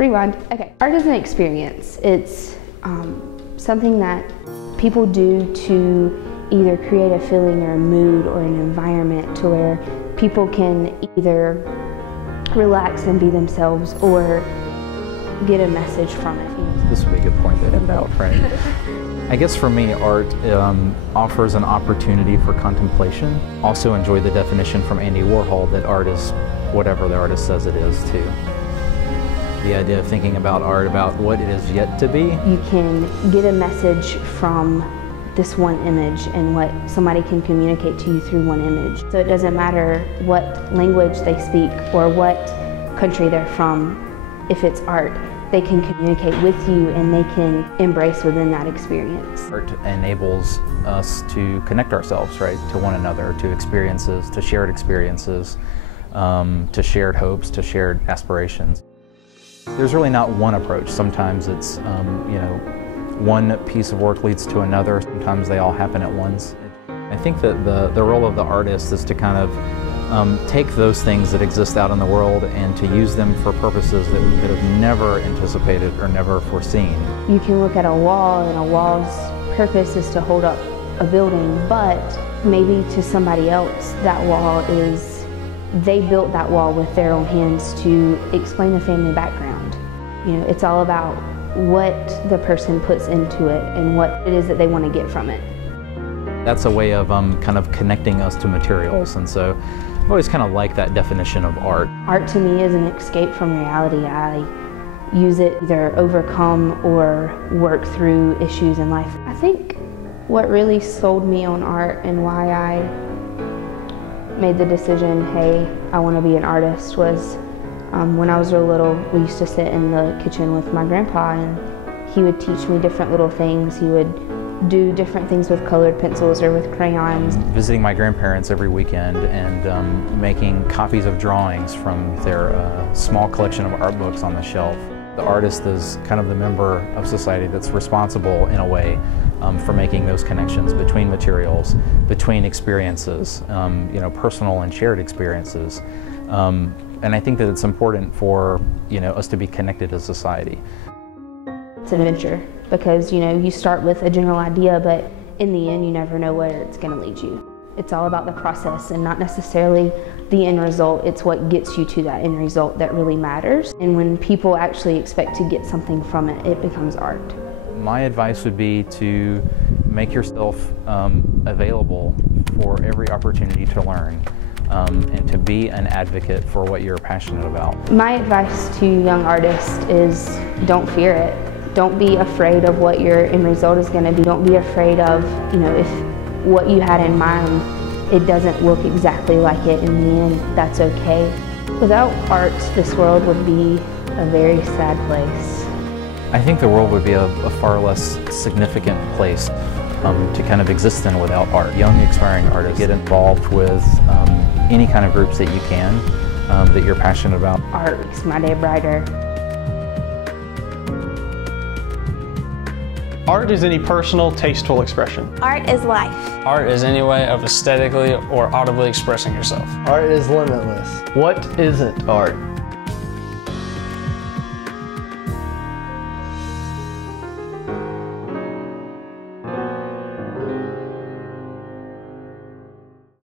rewind. Okay, art is an experience. It's something that people do to either create a feeling or a mood or an environment to where people can either relax and be themselves or get a message from it. This would be a good point to end out, right? I guess for me, art offers an opportunity for contemplation. Also enjoy the definition from Andy Warhol that art is whatever the artist says it is too. The idea of thinking about art, about what it is yet to be. You can get a message from this one image and what somebody can communicate to you through one image. So it doesn't matter what language they speak or what country they're from. If it's art, they can communicate with you and they can embrace within that experience. Art enables us to connect ourselves, right, to one another, to experiences, to shared experiences, to shared hopes, to shared aspirations. There's really not one approach. Sometimes it's, one piece of work leads to another. Sometimes they all happen at once. I think that the role of the artist is to kind of take those things that exist out in the world and to use them for purposes that we could have never anticipated or never foreseen. You can look at a wall and a wall's purpose is to hold up a building, but maybe to somebody else that wall is, they built that wall with their own hands to explain the family background. It's all about what the person puts into it and what it is that they want to get from it. That's a way of kind of connecting us to materials, and so I've always kind of liked that definition of art. Art to me is an escape from reality. I use it to either overcome or work through issues in life. I think what really sold me on art and why I made the decision, hey, I want to be an artist, was when I was real little, we used to sit in the kitchen with my grandpa and he would teach me different little things. He would do different things with colored pencils or with crayons. Visiting my grandparents every weekend and making copies of drawings from their small collection of art books on the shelf. The artist is kind of the member of society that's responsible in a way for making those connections between materials, between experiences, personal and shared experiences. And I think that it's important for us to be connected as society. It's an adventure because you start with a general idea, but in the end you never know where it's going to lead you. It's all about the process and not necessarily the end result. It's what gets you to that end result that really matters. And when people actually expect to get something from it, it becomes art. My advice would be to make yourself available for every opportunity to learn. And to be an advocate for what you're passionate about. My advice to young artists is don't fear it. Don't be afraid of what your end result is going to be. Don't be afraid of, if what you had in mind, it doesn't look exactly like it in the end, that's okay. Without art, this world would be a very sad place. I think the world would be a far less significant place to kind of exist in without art. Young, aspiring artists get involved with any kind of groups that you can, that you're passionate about. Art makes my day brighter. Art is any personal, tasteful expression. Art is life. Art is any way of aesthetically or audibly expressing yourself. Art is limitless. What isn't art?